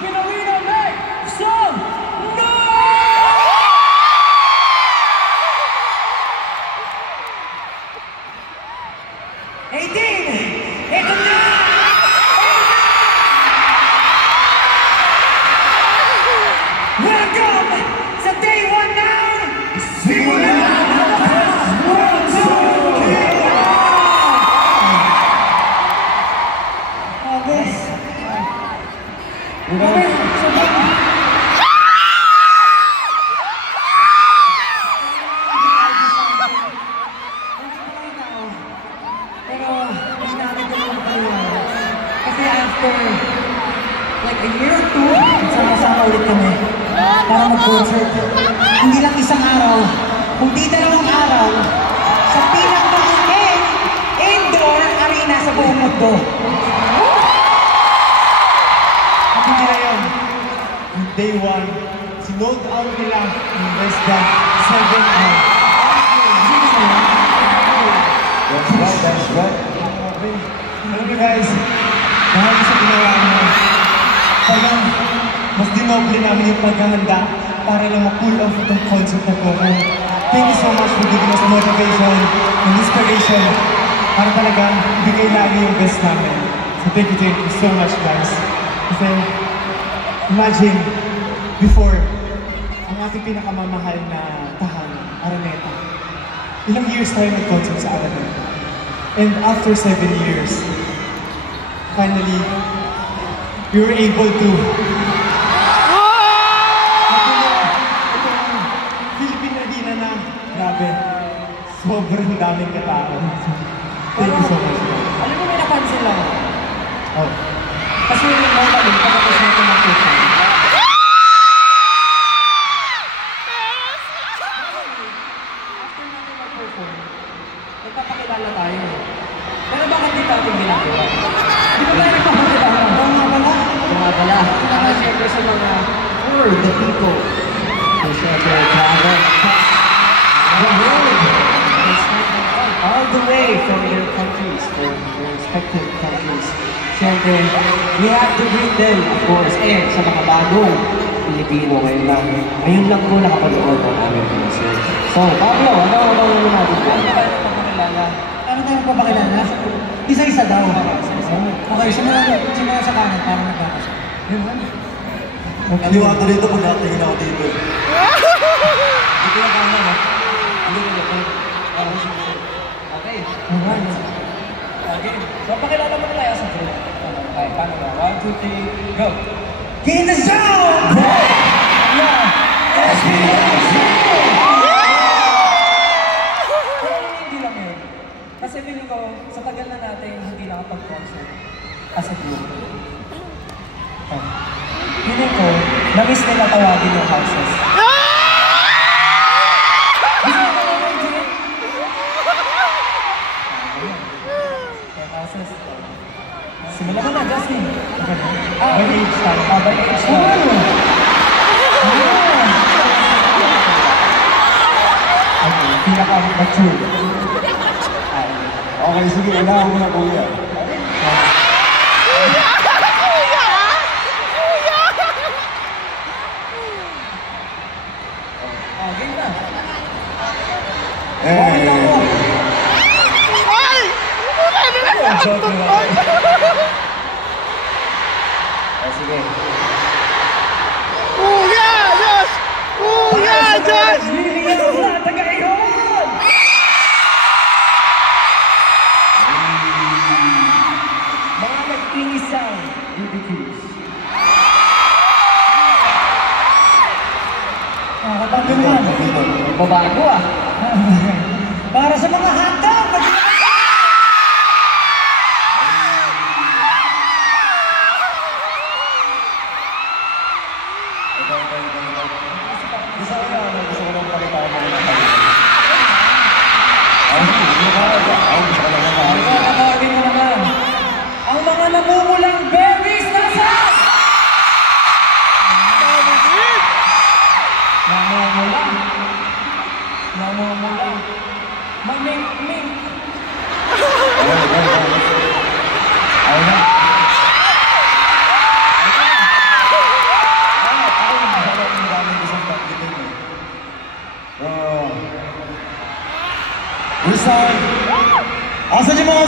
Can Arena make some noise? Ito na! Welcome sa Day 1 now! Simula na World Tour! Abes! Abes! Kasi after like a year or two, sama-sama ulit kami para mag-concert. Hindi lang isang araw, kundi dalawang araw sa pinakamaking indoor arena sa buong mundo. At hindi na yun. Yung Day 1, sinold out nila yung less than 7 hours. That's right. Alam mo guys, dahil sa ginawa mo, parang mas dinoble namin yung paghahanda para lang ma-pull off itong concert na to. Thank you so much for giving us motivation and inspiration para talaga bigay lagi yung best namin. So thank you so much guys. Kasi imagine, before, ang ating pinakamamahal na tahanan, Araneta. Ilang years tayo nag-concert sa Araneta. And after 7 years, finally, we were able to Philippine Arena na, grabe, sobrang daming katao. Thank you so much. Alam mo, may napansin lang. Oh. Kasi normally, pagkatapos natin mag-perform. After natin mag-perform, nagpapakilala tayo. Pero bakit di natin ginagawa? Di ba tayo nagpapakilala? Bumabala. Para siyempre sa mga for the people. So siyempre, travel. The road. All the way from your countries, from your respective countries. Siyempre, we have to greet them, of course. And sa mga bagong Pilipino, ngayon lang po nakapanood ng aming concert. So, Pablo, ano natin po? Ano tayo nagpapakilala? Ano tayo nagpapakilala? Isa-isa daw. Okay, simula sa kanan, parang nagkakasya. Naliwato dito pag nakatingin ako dito. Dito na kanan ha? Okay. Okay. So, pakilala mo tayo sa group. Okay, paano ba? 1, 2, 3, go! Get in the zone! Hindi lang yun. Kasi feeling ko, sa tagal na natin hindi nakapag-concert as a group. Feeling ko, na-miss nila tawagin yung houses. Simula ka na, Justin. By age time. By age time. Okay, pinaka-mature. Okay, sige, unahan mo na kuya. Game na. Sige. Yes! Yes! Mga nagpingisang BBQs. Nakatabi naman. Babago ah. Para sa mga handa, ang mga namumulang berries nasaan? Namumulang. sa akin. Asan yung mga